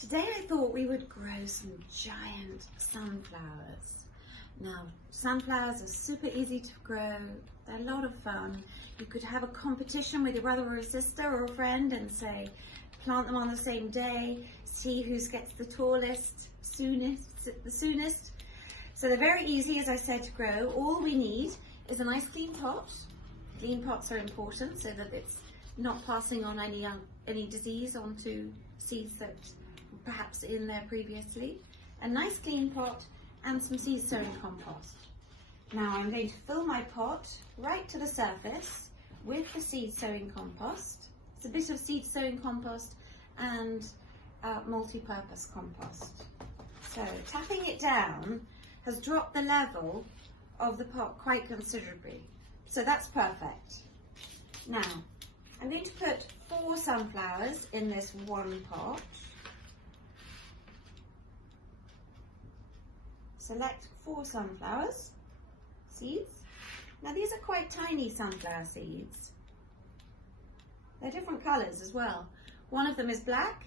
Today I thought we would grow some giant sunflowers. Now, sunflowers are super easy to grow. They're a lot of fun. You could have a competition with your brother or a sister or a friend and say, plant them on the same day, see who gets the tallest, the soonest. So they're very easy, as I said, to grow. All we need is a nice clean pot. Clean pots are important so that it's not passing on any disease onto seeds that were perhaps in there previously. A nice clean pot and some seed sowing compost. Now I'm going to fill my pot right to the surface with the seed sowing compost. It's a bit of seed sowing compost and multi-purpose compost. So tapping it down has dropped the level of the pot quite considerably. So that's perfect. Now I'm going to put 4 sunflowers in this one pot. Select 4 sunflowers seeds. Now these are quite tiny sunflower seeds. They're different colours as well. One of them is black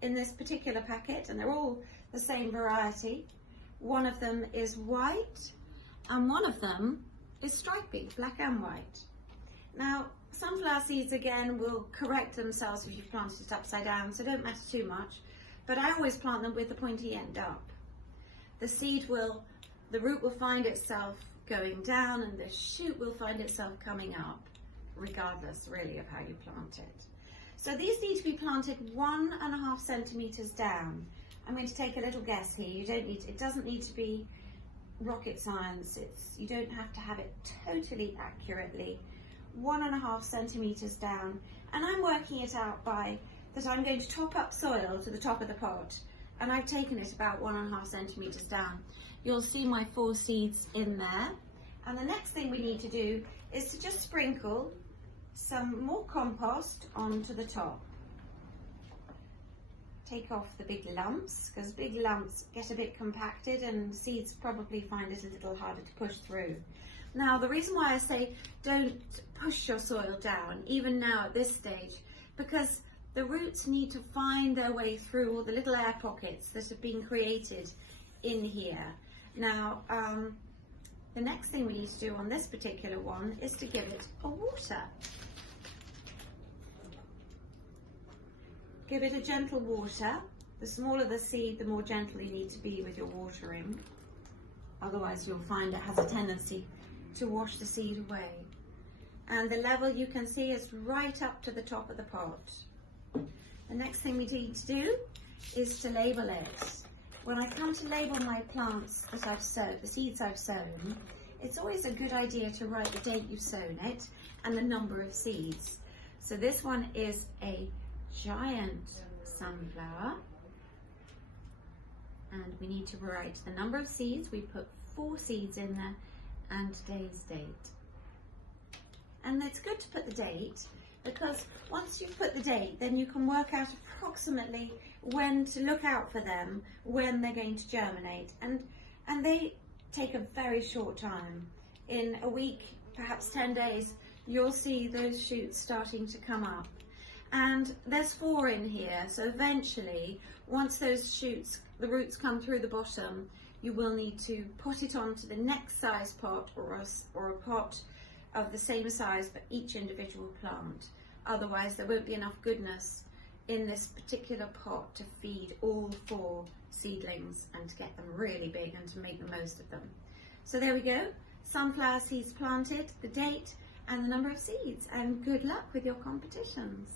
in this particular packet, and they're all the same variety. One of them is white, and one of them is stripy, black and white. Now, sunflower seeds again will correct themselves if you planted it upside down, so don't matter too much. But I always plant them with the pointy end up. The root will find itself going down, and the shoot will find itself coming up, regardless really of how you plant it. So these need to be planted 1.5 centimeters down. I'm going to take a little guess here. It doesn't need to be rocket science. You don't have to have it totally accurately. 1.5 centimeters down, and I'm working it out by that I'm going to top up soil to the top of the pot, and I've taken it about 1.5 centimeters down. You'll see my 4 seeds in there, and the next thing we need to do is to just sprinkle some more compost onto the top. Take off the big lumps, because big lumps get a bit compacted and seeds probably find it a little harder to push through. Now, the reason why I say don't push your soil down, even now at this stage, because the roots need to find their way through all the little air pockets that have been created in here. Now, the next thing we need to do on this particular one is to give it a water. Give it a gentle water. The smaller the seed, the more gentle you need to be with your watering. Otherwise, you'll find it has a tendency to wash the seed away. And the level you can see is right up to the top of the pot. The next thing we need to do is to label it. When I come to label my plants that I've sowed, the seeds I've sown, it's always a good idea to write the date you've sown it and the number of seeds. So this one is a giant sunflower, and we need to write the number of seeds. We put 4 seeds in there and today's date. And it's good to put the date, because once you've put the date, then you can work out approximately when to look out for them, when they're going to germinate. And they take a very short time. In a week, perhaps 10 days, you'll see those shoots starting to come up. And there's 4 in here, so eventually, once those shoots, the roots come through the bottom, you will need to put it onto the next size pot or a pot of the same size for each individual plant. Otherwise, there won't be enough goodness in this particular pot to feed all 4 seedlings and to get them really big and to make the most of them. So there we go, sunflower seeds planted, the date and the number of seeds, and good luck with your competitions.